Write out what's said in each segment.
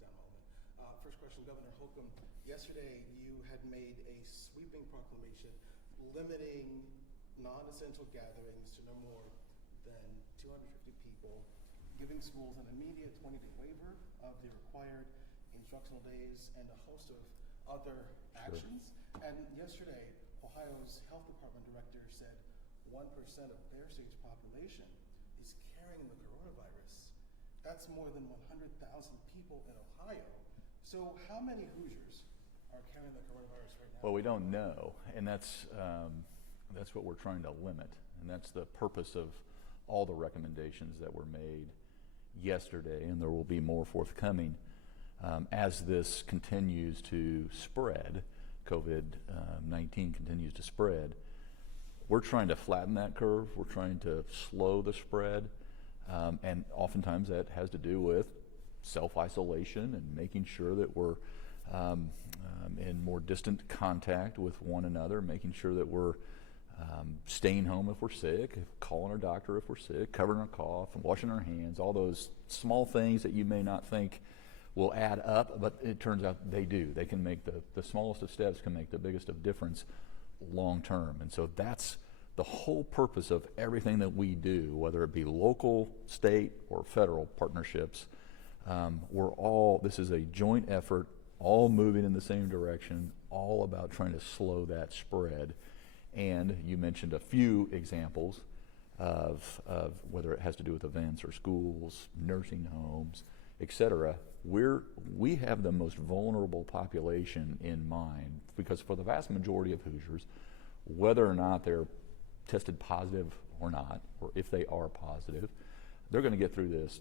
down a moment. First question, Governor Holcomb. Yesterday, you had made a sweeping proclamation limiting non-essential gatherings to no more than 250 people, giving schools an immediate 20-day waiver of the required instructional days and a host of other actions. And yesterday, Ohio's health department director said 1% of their state's population is carrying the coronavirus. That's more than 100,000 people in Ohio. So how many Hoosiers are carrying the coronavirus right now? Well, we don't know, and that's what we're trying to limit, and that's the purpose of all the recommendations that were made yesterday, and there will be more forthcoming as this continues to spread. COVID-19 continues to spread. We're trying to flatten that curve. We're trying to slow the spread, and oftentimes that has to do with self-isolation and making sure that we're in more distant contact with one another, making sure that we're staying home if we're sick, calling our doctor if we're sick, covering our cough, and washing our hands, all those small things that you may not think will add up, but it turns out they do. They can make the smallest of steps can make the biggest of difference long term. And so that's the whole purpose of everything that we do, whether it be local, state, or federal partnerships. This is a joint effort, all moving in the same direction, all about trying to slow that spread. And you mentioned a few examples of whether it has to do with events or schools, nursing homes, etc. We have the most vulnerable population in mind because for the vast majority of Hoosiers, whether or not they're tested positive or not, or if they are positive, they're going to get through this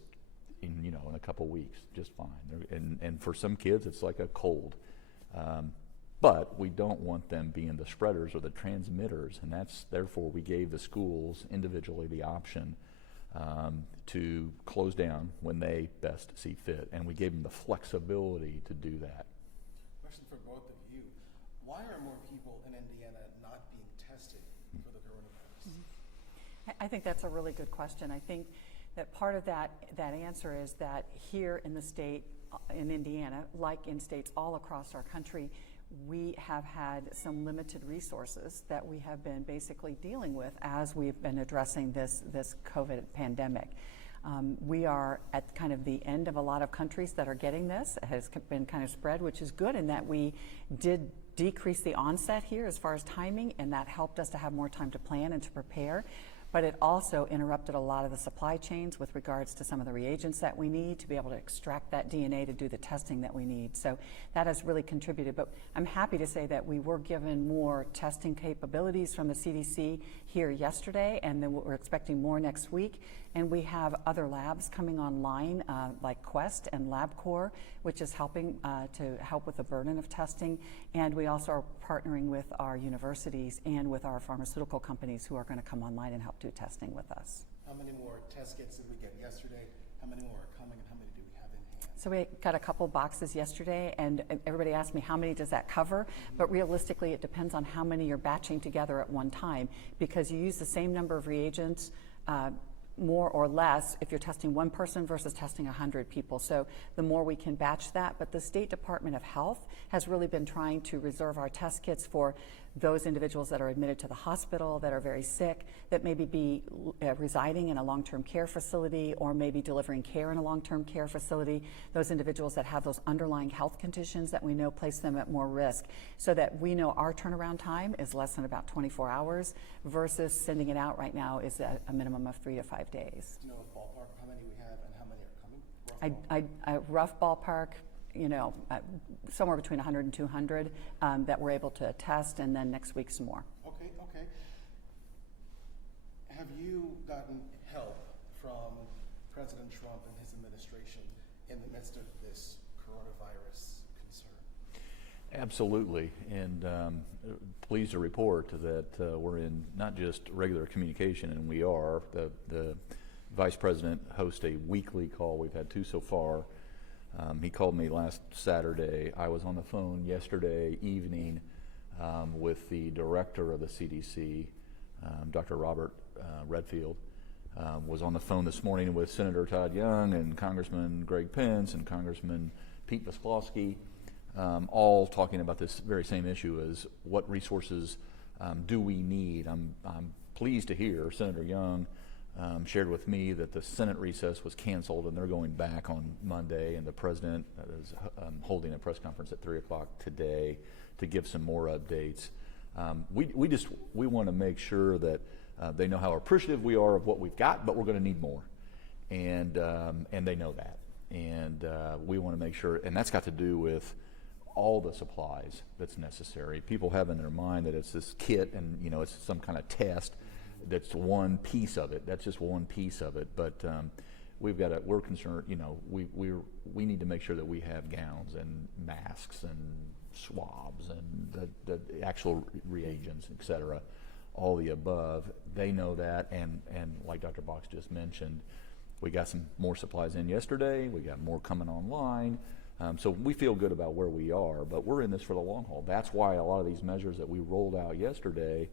in a couple weeks just fine. And for some kids, it's like a cold. But we don't want them being the spreaders or the transmitters, and therefore we gave the schools individually the option to close down when they best see fit, and we gave them the flexibility to do that. Question for both of you. Why are more people in Indiana not being tested for the coronavirus? I think that's a really good question. I think that part of that answer is that here in the state, in Indiana, like in states all across our country, we have had some limited resources that we have been basically dealing with as we've been addressing this COVID pandemic. We are at kind of the end of a lot of countries that are getting this. It has been kind of spread, which is good in that we did decrease the onset here as far as timing, and that helped us to have more time to plan and to prepare. But it also interrupted a lot of the supply chains with regards to some of the reagents that we need to be able to extract that DNA to do the testing that we need. So that has really contributed. But I'm happy to say that we were given more testing capabilities from the CDC here yesterday, and then we're expecting more next week. And we have other labs coming online, like Quest and LabCorp, which is helping to help with the burden of testing. And we also are partnering with our universities and with our pharmaceutical companies who are going to come online and help do testing with us. How many more test kits did we get yesterday? How many more are coming, and how many do we have in hand? So we got a couple boxes yesterday, and everybody asked me how many does that cover? But realistically, it depends on how many you're batching together at one time, because you use the same number of reagents more or less if you're testing one person versus testing 100 people. So the more we can batch that. But the State Department of Health has really been trying to reserve our test kits for those individuals that are admitted to the hospital, that are very sick, that maybe be residing in a long-term care facility or maybe delivering care in a long-term care facility, those individuals that have those underlying health conditions that we know place them at more risk, so that we know our turnaround time is less than about 24 hours versus sending it out right now is at a minimum of 3 to 5 days. Do you know a ballpark how many we have and how many are coming? Rough ballpark, somewhere between 100 and 200 that we're able to test, and then next week some more. Okay. Have you gotten help from President Trump and his administration in the midst of this coronavirus concern? Absolutely, and pleased to report that we're in not just regular communication, and we are. The Vice President hosts a weekly call. We've had 2 so far. He called me last Saturday. I was on the phone yesterday evening with the director of the CDC, Dr. Robert Redfield. Was on the phone this morning with Senator Todd Young and Congressman Greg Pence and Congressman Pete Visklowski, all talking about this very same issue: is what resources do we need? I'm pleased to hear Senator Young shared with me that the Senate recess was canceled and they're going back on Monday, and the president is holding a press conference at 3 o'clock today to give some more updates. We want to make sure that they know how appreciative we are of what we've got, but we're going to need more, and they know that, and we want to make sure, and that's got to do with all the supplies that's necessary. People have in their mind that it's this kit and it's some kind of test. That's one piece of it. That's just one piece of it. But we're concerned. We need to make sure that we have gowns and masks and swabs and the actual reagents, et cetera, all the above. They know that, and like Dr. Box just mentioned, we got some more supplies in yesterday. We got more coming online. So we feel good about where we are, but we're in this for the long haul. That's why a lot of these measures that we rolled out yesterday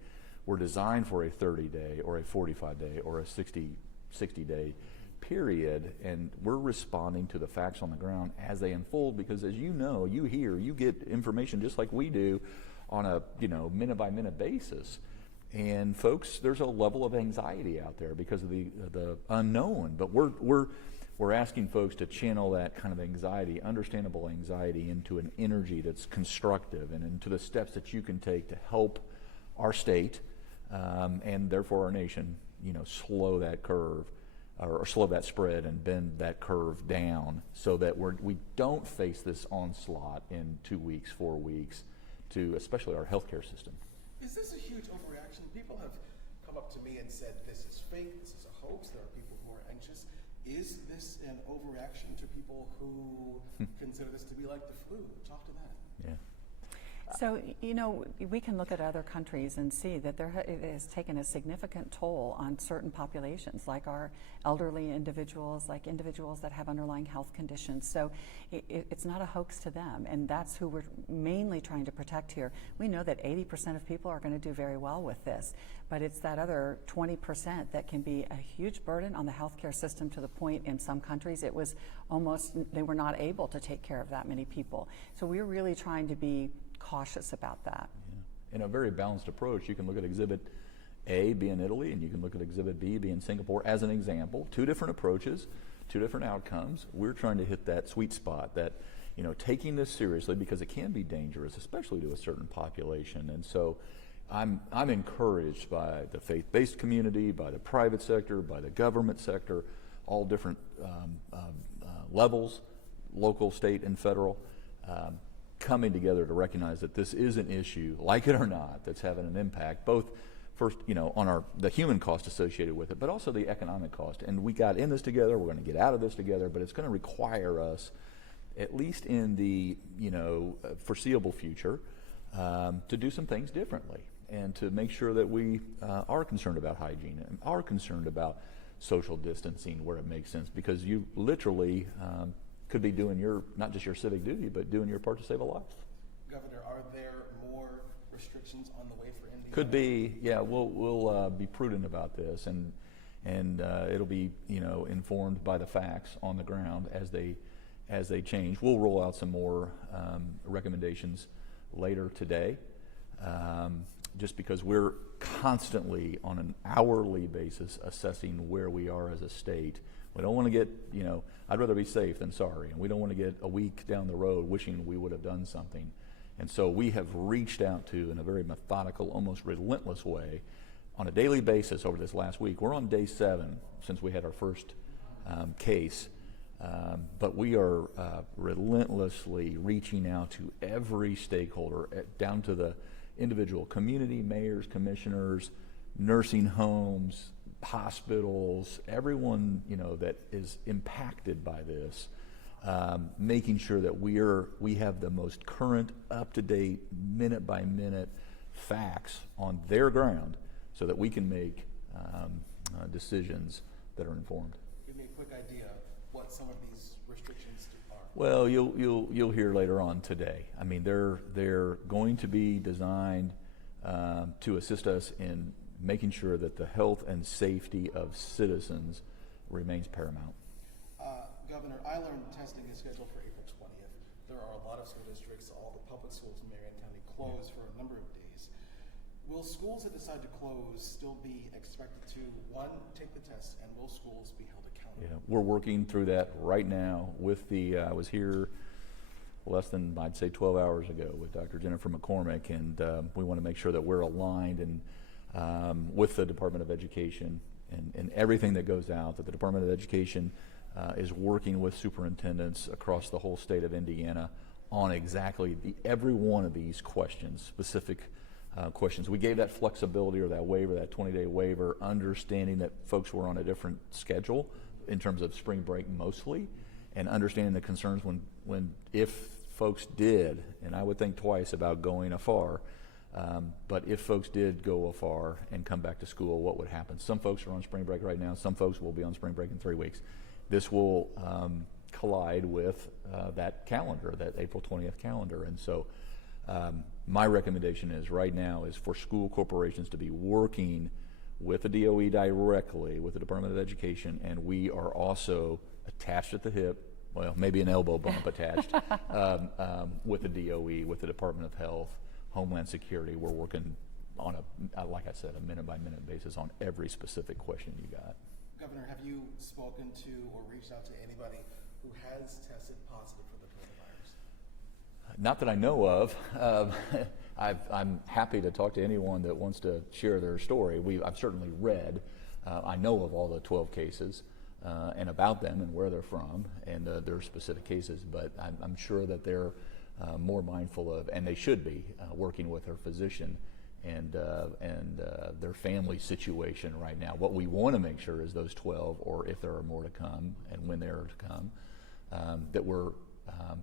were designed for a 30-day or a 45-day or a 60-day period, and we're responding to the facts on the ground as they unfold, because as you know, you get information just like we do on a minute-by-minute basis. And folks, there's a level of anxiety out there because of the unknown, but we're asking folks to channel that kind of anxiety, understandable anxiety, into an energy that's constructive and into the steps that you can take to help our state and therefore our nation, slow that curve or slow that spread and bend that curve down so that we don't face this onslaught in 2 weeks, 4 weeks to especially our healthcare system. Is this a huge overreaction? People have come up to me and said, this is fake, this is a hoax, there are people who are anxious. Is this an overreaction to people who consider this to be like the flu? Talk to that. Yeah. So, we can look at other countries and see that it has taken a significant toll on certain populations, like our elderly individuals, like individuals that have underlying health conditions. So it's not a hoax to them, and that's who we're mainly trying to protect here. We know that 80% of people are going to do very well with this, but it's that other 20% that can be a huge burden on the healthcare system, to the point in some countries it was almost, they were not able to take care of that many people. So we're really trying to be cautious about that. Yeah. In a very balanced approach, you can look at Exhibit A being Italy, and you can look at Exhibit B being Singapore as an example. Two different approaches, two different outcomes. We're trying to hit that sweet spot, that taking this seriously, because it can be dangerous, especially to a certain population. And so I'm encouraged by the faith-based community, by the private sector, by the government sector, all different levels, local, state, and federal, coming together to recognize that this is an issue, like it or not, that's having an impact, both first, on the human cost associated with it, but also the economic cost. And we got in this together, we're going to get out of this together, but it's going to require us, at least in the foreseeable future, to do some things differently, and to make sure that we are concerned about hygiene and are concerned about social distancing where it makes sense, because you literally could be doing not just your civic duty, but doing your part to save a life. Governor, are there more restrictions on the way for Indiana? Could be, yeah. We'll be prudent about this, and it'll be informed by the facts on the ground as they change. We'll roll out some more recommendations later today, just because we're constantly on an hourly basis assessing where we are as a state. We don't want to get, I'd rather be safe than sorry, and we don't want to get a week down the road wishing we would have done something. And so we have reached out to, in a very methodical, almost relentless way, on a daily basis over this last week. We're on day 7 since we had our first case, but we are relentlessly reaching out to every stakeholder, down to the individual community, mayors, commissioners, nursing homes, hospitals, everyone that is impacted by this, making sure that we have the most current, up-to-date, minute-by-minute facts on their ground, so that we can make decisions that are informed. Give me a quick idea of what some of these restrictions are. Well, you'll hear later on today. I mean, they're going to be designed to assist us in making sure that the health and safety of citizens remains paramount. Governor, I learned testing is scheduled for April 20th. there are a lot of school districts, all the public schools in Marion County closed for a number of days. Will schools that decide to close still be expected to, one, take the test, and will schools be held accountable? Yeah, we're working through that right now with the, I was here less than, I'd say, 12 hours ago with Dr. Jennifer McCormick, and we want to make sure that we're aligned and with the Department of Education and everything that goes out, that the Department of Education is working with superintendents across the whole state of Indiana on exactly every one of these questions, specific questions. We gave that flexibility or that waiver, that 20-day waiver, understanding that folks were on a different schedule in terms of spring break mostly, and understanding the concerns when if folks did, and I would think twice about going afar, but if folks did go afar and come back to school, what would happen? Some folks are on spring break right now. Some folks will be on spring break in 3 weeks. This will collide with that calendar, that April 20th calendar. And so my recommendation is right now is for school corporations to be working with the DOE directly, with the Department of Education, and we are also attached at the hip, well, maybe an elbow bump attached, with the DOE, with the Department of Health, Homeland Security. We're working on like I said, a minute-by-minute basis on every specific question you got. Governor, have you spoken to or reached out to anybody who has tested positive for the coronavirus? Not that I know of. I'm happy to talk to anyone that wants to share their story. I've certainly read. I know of all the 12 cases and about them and where they're from and their specific cases, but I'm sure that they're more mindful of, and they should be, working with their physician and their family situation right now. What we want to make sure is those 12, or if there are more to come, and when they are to come, that we're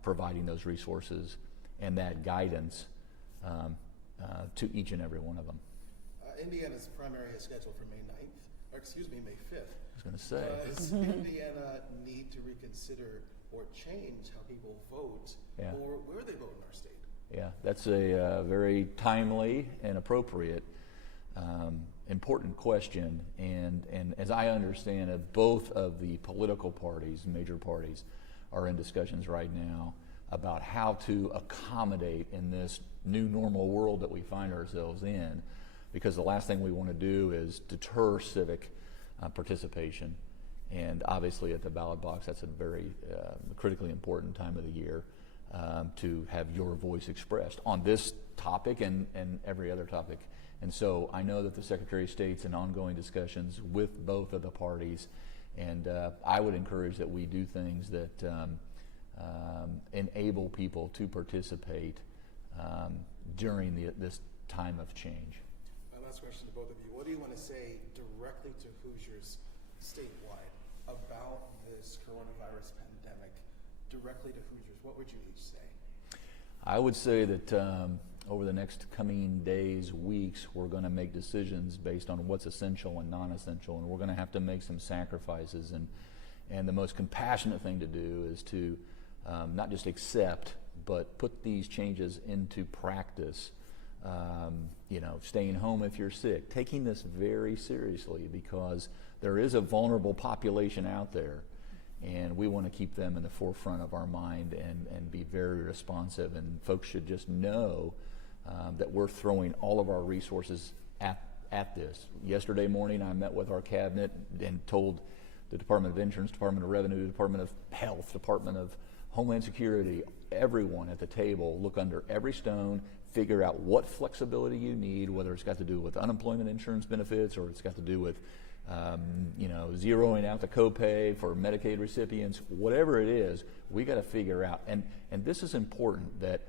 providing those resources and that guidance to each and every one of them. Indiana's primary is scheduled for May 5th. I was going to say. Does Indiana need to reconsider or change how people vote, or where they vote in our state? Yeah, that's a very timely and appropriate, important question. And as I understand it, both of the political parties, major parties, are in discussions right now about how to accommodate in this new normal world that we find ourselves in, because the last thing we want to do is deter civic participation. And obviously at the ballot box, that's a very critically important time of the year to have your voice expressed on this topic and every other topic. And so I know that the Secretary of State's in ongoing discussions with both of the parties, and I would encourage that we do things that enable people to participate during this time of change. My last question to both of you. What do you want to say directly to Hoosiers statewide about this coronavirus pandemic, directly to Hoosiers? What would you each say? I would say that over the next coming days, weeks, we're going to make decisions based on what's essential and non-essential, and we're going to have to make some sacrifices. And the most compassionate thing to do is to not just accept, but put these changes into practice. Staying home if you're sick, taking this very seriously, because there is a vulnerable population out there, and we want to keep them in the forefront of our mind and be very responsive. And folks should just know that we're throwing all of our resources at this. Yesterday morning, I met with our cabinet and told the Department of Insurance, Department of Revenue, Department of Health, Department of Homeland Security, everyone at the table, look under every stone, figure out what flexibility you need, whether it's got to do with unemployment insurance benefits or it's got to do with zeroing out the copay for Medicaid recipients, whatever it is, we got to figure out. And this is important, that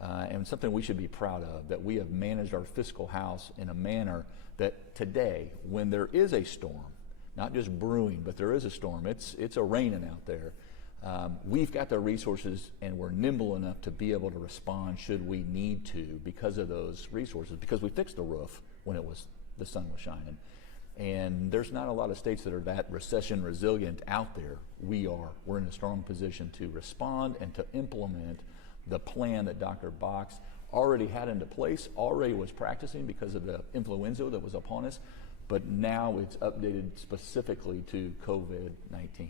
and something we should be proud of, that we have managed our fiscal house in a manner that today, when there is a storm, not just brewing, but there is a storm, it's a raining out there, we've got the resources and we're nimble enough to be able to respond should we need to, because of those resources, because we fixed the roof when the sun was shining. And there's not a lot of states that are that recession resilient out there. We're in a strong position to respond and to implement the plan that Dr. Box already had into place, already was practicing because of the influenza that was upon us, but now it's updated specifically to COVID-19.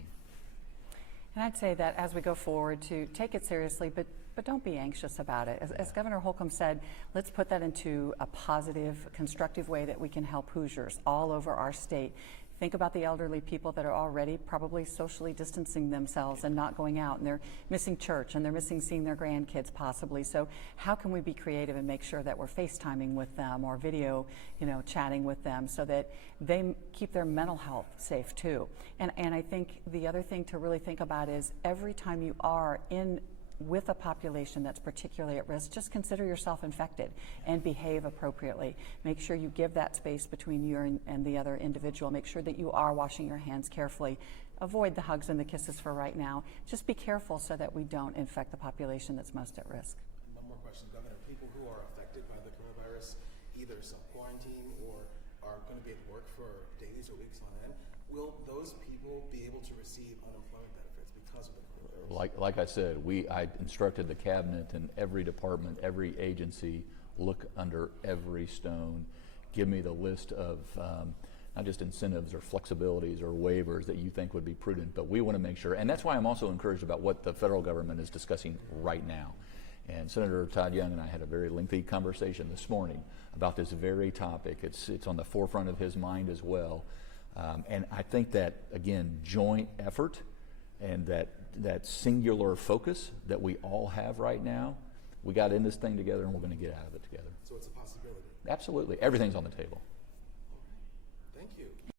And I'd say that as we go forward, to take it seriously, but don't be anxious about it. As Governor Holcomb said, let's put that into a positive, constructive way that we can help Hoosiers all over our state. Think about the elderly people that are already probably socially distancing themselves and not going out, and they're missing church, and they're missing seeing their grandkids possibly. So how can we be creative and make sure that we're FaceTiming with them or video, chatting with them so that they keep their mental health safe too? And I think the other thing to really think about is every time you are with a population that's particularly at risk, just consider yourself infected and behave appropriately. Make sure you give that space between you and the other individual. Make sure that you are washing your hands carefully. Avoid the hugs and the kisses for right now. Just be careful so that we don't infect the population that's most at risk. One more question, Governor. People who are affected by the coronavirus, either self-quarantine or are going to be at work for days or weeks on end, will those people be able to receive unemployment benefits because of the coronavirus? Like I said, I instructed the cabinet and every department, every agency, look under every stone. Give me the list of not just incentives or flexibilities or waivers that you think would be prudent, but we want to make sure. And that's why I'm also encouraged about what the federal government is discussing right now. And Senator Todd Young and I had a very lengthy conversation this morning about this very topic. It's on the forefront of his mind as well. And I think that, again, joint effort and that singular focus that we all have right now, we got in this thing together and we're going to get out of it together. So it's a possibility. Absolutely. Everything's on the table.